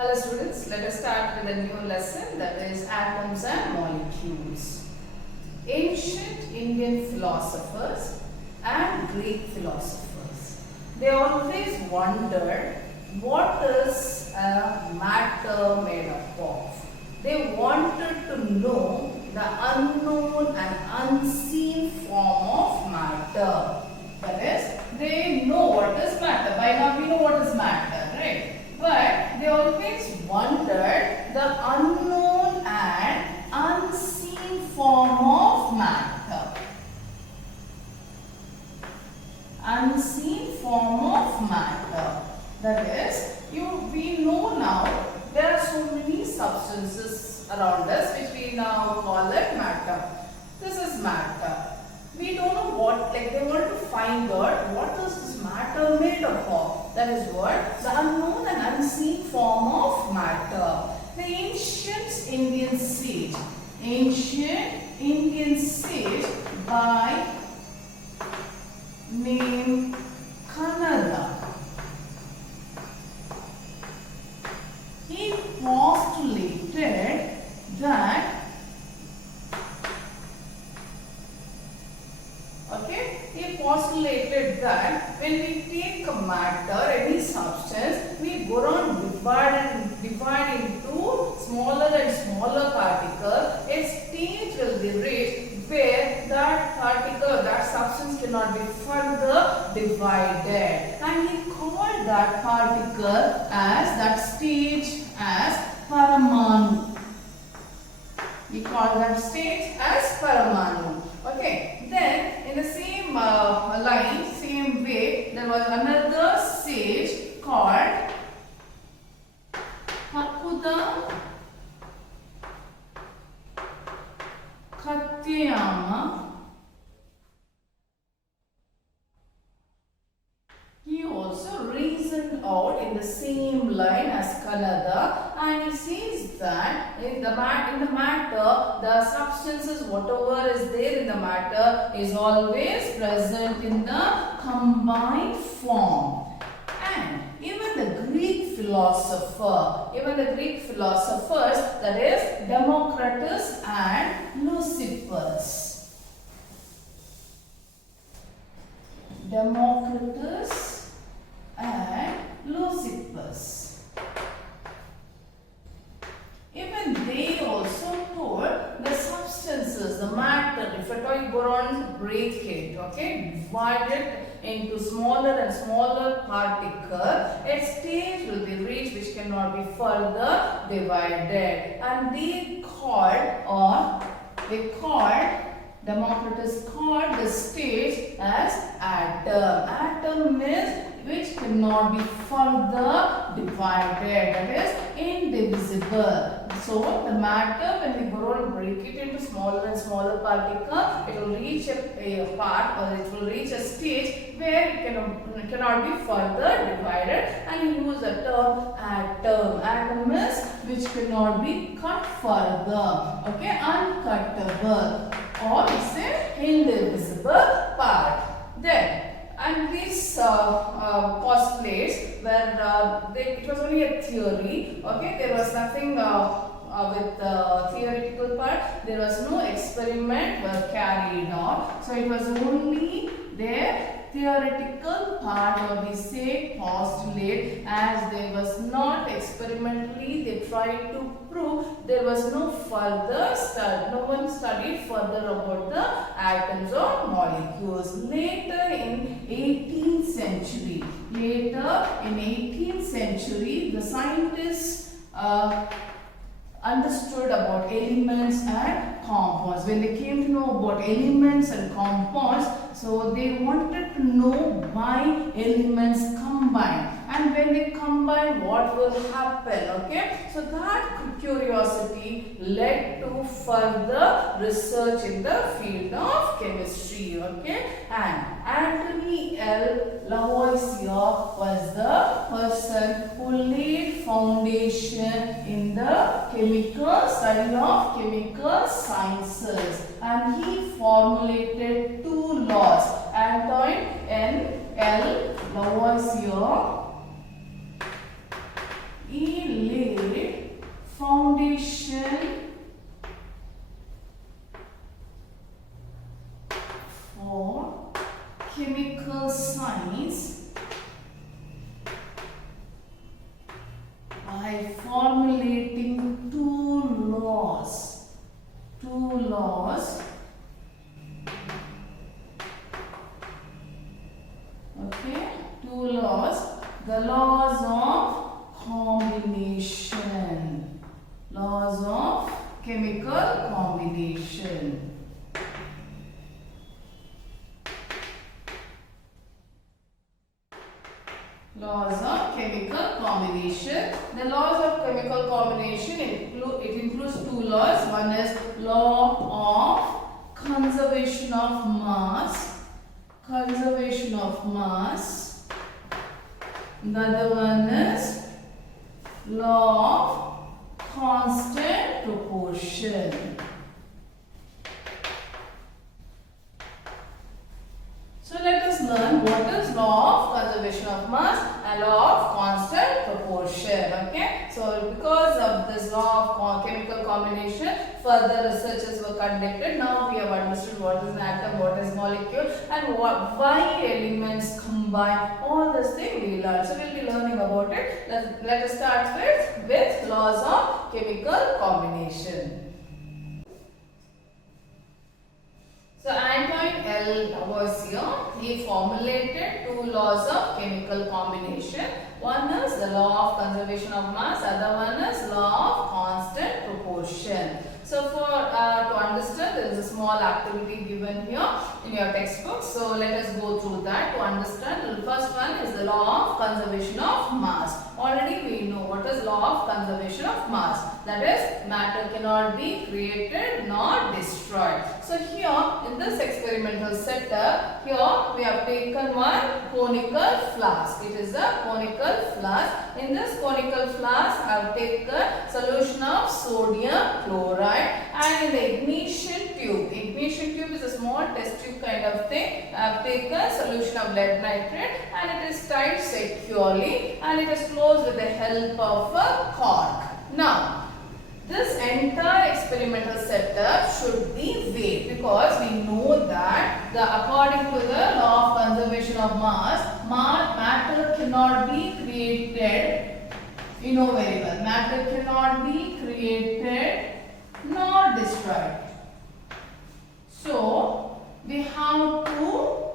Hello students, let us start with a new lesson, that is atoms and molecules. Ancient Indian philosophers and Greek philosophers, they always wondered what is a matter made up of. They wanted to know the unknown and unseen form of matter. That is, they know what is matter. By now we know what is matter, right? But they always wondered the unknown and unseen form of matter. Unseen form of matter. That is, we know now there are so many substances around us which we now call it matter. This is matter. We don't know what, they want to find out what is this matter made up of. That is what? The unknown and unseen form of matter. The ancient Indian sage by name Kanada, he postulated that when we take a matter, any substance, we go on divide into smaller and smaller particles. A stage will be reached where that particle, that substance cannot be further divided. And he called that particle as, that stage as Paramanu. We call that stage as Paramanu. Okay. Then in the same line, same way, there was another sage called Hakuda Katyayama. He also reasoned out in the same line as Kanada, and he says that in the matter, the substances, whatever is there in the matter, is always present in the combined form. And even the Greek philosophers, that is Democritus and Leucippus. Democritus and Leucippus. Even they also told the substances, the matter, if at all you go on to break it, okay, divide it into smaller and smaller particles, a stage will be reached which cannot be further divided. And Democritus called the stage as atom. Atom is which cannot be further divided, that is indivisible. So the matter, when we go and break it into smaller and smaller particles, it will reach a part, or it will reach a stage where it cannot be further divided, and he used the term atom. Atom is which cannot be cut further, okay, uncuttable, or it's an indivisible part. Then, and these postulates were, it was only a theory, okay, there was nothing with the theoretical part, there was no experiment were carried out, so it was only their theoretical part, or we say postulate, as there was not experimentally, they tried to prove, there was no further study, no one studied further about the atoms or molecules. Later in 18th century, the scientists understood about elements and compounds. When they came to know about elements and compounds, so they wanted to know why elements combine, and when they combine, what will happen, okay. So that curiosity led to further research in the field of chemistry, okay. And Anthony L. Lavoisier was the person who laid foundation in the study of chemical sciences, and he formulated two laws. Anthony L. Lavoisier, he laid by formulating two laws. Two laws. Okay, two laws. The laws of combination. Laws of chemical combination. Laws of chemical combination. The laws of chemical combination includes two laws. One is law of conservation of mass. Conservation of mass. The other one is law of constant proportion. So let us learn what is law of conservation of mass and law of constant proportion. Okay. So because of this law of chemical combination, further researches were conducted. Now we have understood what is an atom, what is molecule, and why elements combine. All this thing we learn. So we'll be learning about it. Let us start with laws of chemical combination. So Antoine L. Lavoisier, he formulated two laws of chemical combination. One is the law of conservation of mass, other one is law of constant proportion. So to understand, there is a small activity given here in your textbook. So let us go through that to understand. The first one is the law of conservation of mass. Already we know what is law of conservation of mass. That is, matter cannot be created nor destroyed. So here in this experimental setup, here we have taken one conical flask. It is a conical flask. In this conical flask, I have taken solution of sodium chloride. And in the ignition tube is a small test tube kind of thing. I have taken solution of lead nitrate and it is tied securely and it is closed with the help of a cork. Now, this entire experimental setup should be weighed because we know that according to the law of conservation of mass, matter cannot be created. You know very well, matter cannot be created nor destroyed. So we have to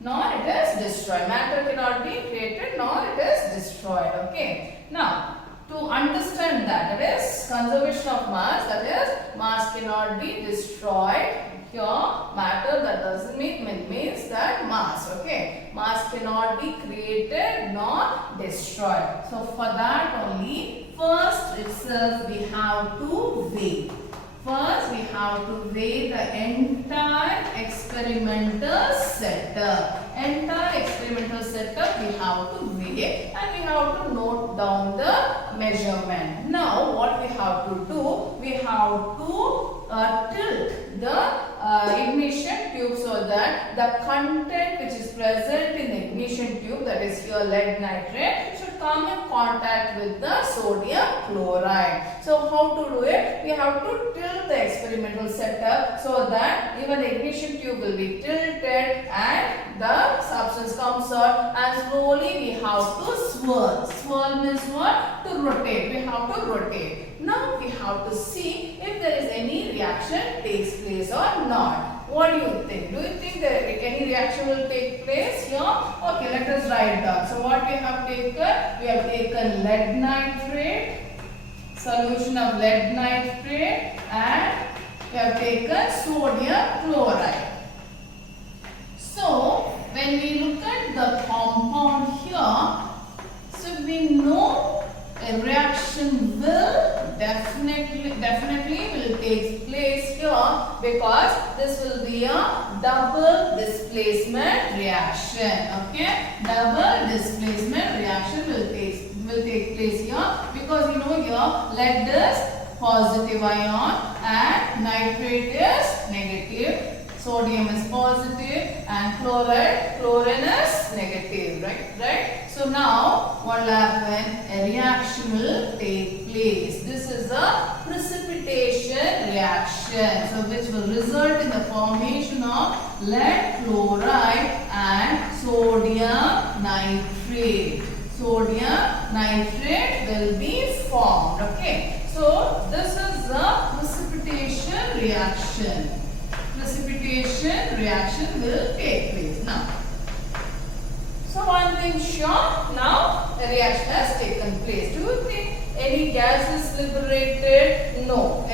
nor it is destroyed. Matter cannot be created nor it is destroyed. Okay. Now to understand that, it is conservation of mass, that is mass cannot be destroyed. Here matter, that doesn't means that mass. Okay, mass cannot be created nor destroyed. So for that only, first itself we have to weigh. First we have to weigh the entire experimental setup. Entire experimental setup we have to weigh and we have to note down the measurement. Now what we have to do, we have to tilt the ignition tube so that the content which is present in the ignition tube, that is here lead nitrate, should come in contact with the sodium chloride. So how to do it? We have to tilt the experimental setup so that even the ignition tube will be tilted and the substance comes out, and slowly we have to swirl. Swirl means what? To rotate. We have to rotate. Now we have to see if there is any reaction takes place or not. What do you think? Do you think that any reaction will take place here? Okay, let us write down. So what we have taken? We have taken lead nitrate, solution of lead nitrate, and we have taken sodium chloride. So when we look at the compound here, so we know a reaction will definitely will take place here because this will be a double displacement reaction. Okay, double displacement reaction will take place here because you know here lead is positive ion and nitrate is negative. Sodium is positive and chlorine is negative, right? So now what will happen? A reaction will take place. This is a precipitation reaction. So which will result in the formation of lead chloride and sodium nitrate. Sodium nitrate will be formed. Okay. So this is the precipitation reaction. Precipitation reaction will take place. Now, so one thing sure, now a reaction has taken place. Do you think any gas is liberated? No.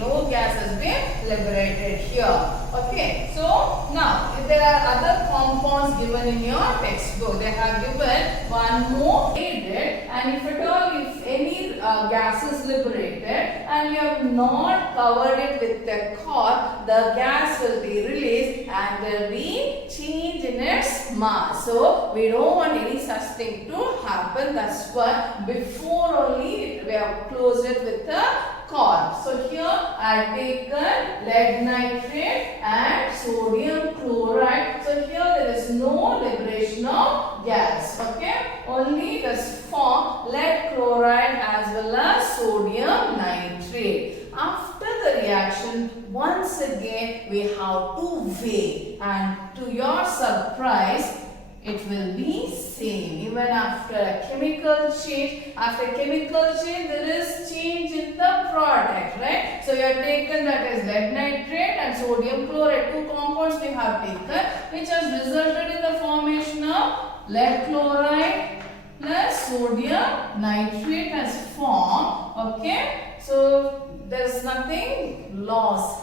No gas has been liberated here. Okay. So now if there are other compounds given in your textbook, they have given one more aided, and if at all if any gas is liberated and you have not covered it with the cork, the gas will be released and there will be change in its mass. So we don't want any such thing to happen. That's why before only we have closed it with the cork. So here I have taken lead nitrate and sodium chloride. So here there is no liberation of gas. Okay, only this form lead chloride as well as sodium nitrate. After the reaction, once again we have to weigh, and to your surprise, it will be same. Even after a chemical change, there is change in the product, right? So you have taken that is lead nitrate and sodium chloride, two compounds we have taken, which has resulted in the formation of lead chloride plus sodium nitrate as formed. Okay, so there is nothing losses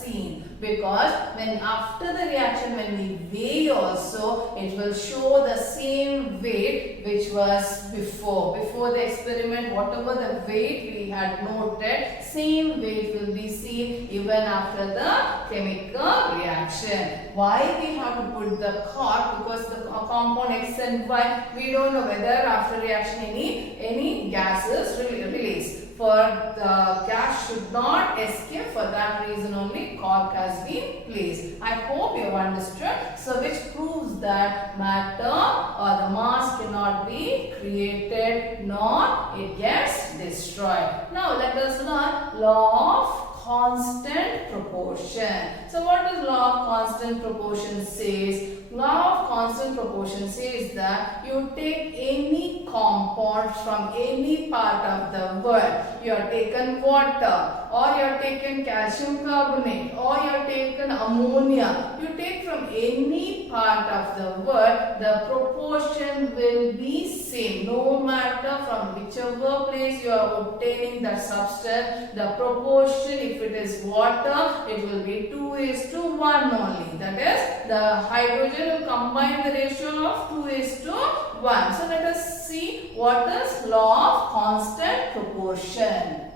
seen, because when after the reaction, when we weigh also, it will show the same weight which was before the experiment. Whatever the weight we had noted, same weight will be seen even after the chemical reaction. Why we have to put the cork? Because the compound X and Y, we don't know whether after reaction any gases released. For the gas should not escape, for that reason only cork has been placed. I hope you have understood. So which proves that matter or the mass cannot be created nor it gets destroyed. Now let us learn law of constant proportion. So what does law of constant proportion says? Law of constant proportion says that you take any compound from any part of the world. You have taken water, or you have taken calcium carbonate, or you have taken ammonia. You take from any part of the world, the proportion will be same. No matter from whichever place you are obtaining that substance, the proportion, if it is water, it will be 2:1 only. That is, the hydrogen will combine the ratio of 2:1. So let us see what is law of constant proportion.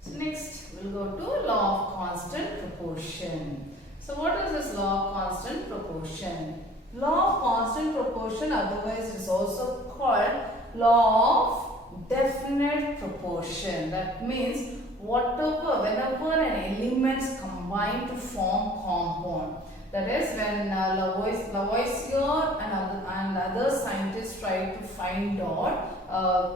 So next we will go to law of constant proportion. So what is this law of constant proportion? Law of constant proportion, otherwise it is also called law of definite proportion. That means whenever an elements combine to form compound. That is, when Lavoisier and other scientists try to find out,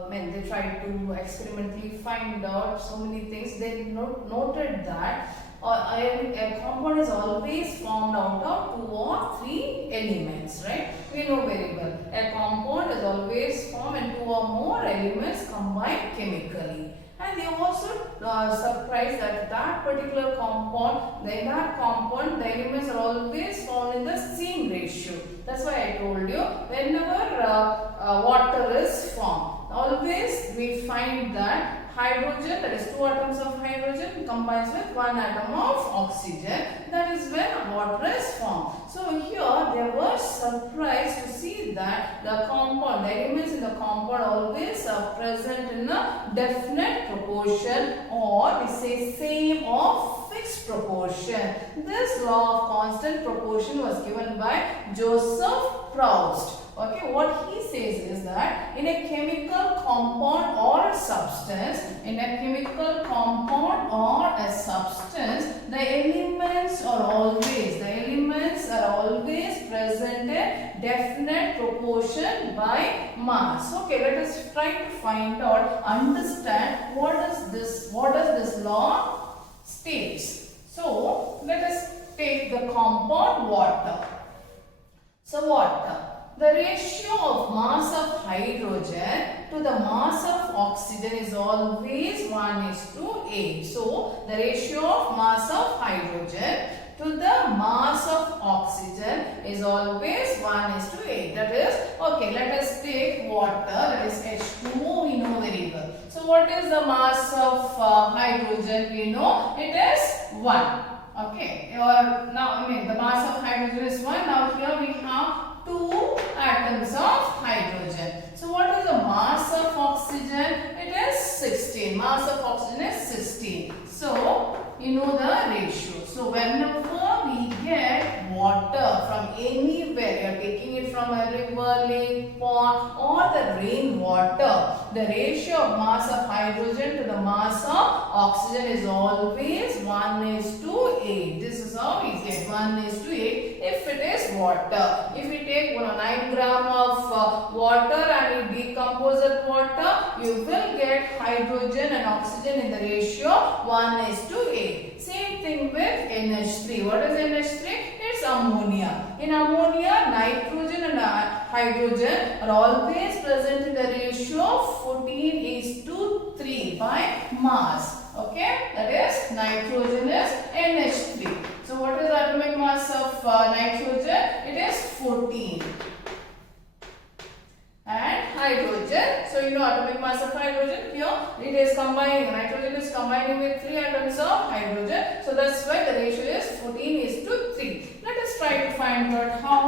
when they try to experimentally find out so many things, they noted that a compound is always formed out of 2 or 3 elements, right? We know very well. A compound is always formed when 2 or more elements combine chemically. And they also surprised that particular compound, in that compound, the elements are always found in the same ratio. That's why I told you, whenever water is formed, always we find that hydrogen, that is 2 atoms of hydrogen, combines with 1 atom of oxygen. That is when water is formed. So here they were surprised to see that the compound, the elements in the compound always are present in a definite proportion, or we say same or fixed proportion. This law of constant proportion was given by Joseph Proust. Okay, what he says is that in a chemical compound or a substance, the elements are always present proportion by mass. Okay, let us try to find out, understand what does this law states. So let us take the compound water. So water, the ratio of mass of hydrogen to the mass of oxygen is always 1:8. So the ratio of mass of hydrogen to the mass of oxygen is always 1:8. That is, okay, let us take water, that is H2O, we know very well. So what is the mass of hydrogen? We know it is 1. Okay, now the mass of hydrogen is 1. Now here we have 2 atoms of hydrogen. So what is the mass of oxygen? It is 16. Mass of oxygen is 16. So you know the ratio. So whenever we get water from anywhere, you are taking it from a river, lake, pond or the rainwater, the ratio of mass of hydrogen to the mass of oxygen is always 1:8. This is how we get 1:8 if it is water. If we take 9 gram of water and we decompose that water, you will get hydrogen and oxygen in the ratio 1:8. Same thing with NH3. What is NH3? It's ammonia. In ammonia, nitrogen and hydrogen are always present in the ratio of 14:3 by mass. Okay, that is nitrogen is NH3. So what is the atomic mass of nitrogen? It is 14. And hydrogen, so you know atomic mass of hydrogen, here it is combining, nitrogen is combining with 3 atoms of hydrogen, so that's why the ratio is 14:3. Let us try to find out how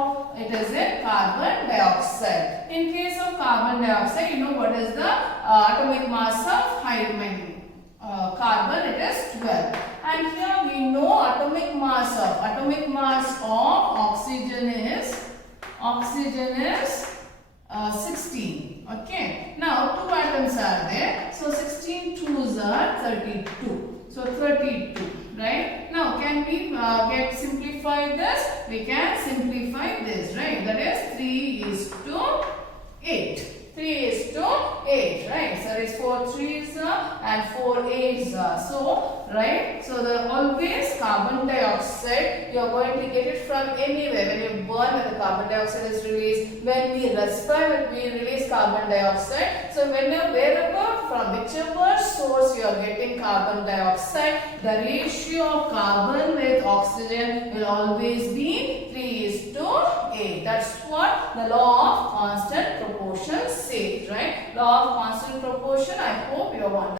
it is in carbon dioxide. In case of carbon dioxide, you know what is the atomic mass of hydrogen? Carbon, it is 12. And here we know atomic mass of oxygen is 16. Okay, now 2 atoms are there, so 16 twos are 32. So 32, right? Now can we simplify this? We can simplify this, right? That is 3:8. 3:8, right? So it's 4 3s and 4 8s. So, right? So the always carbon dioxide, you are going to get it from anywhere. When you burn, when the carbon dioxide is released, when we respire, we release carbon dioxide. So wherever, from whichever source you are getting carbon dioxide, the ratio of carbon with oxygen will always be 3:8. That's what the law of constant proportion says, right? Law of constant proportion, I hope you have understood.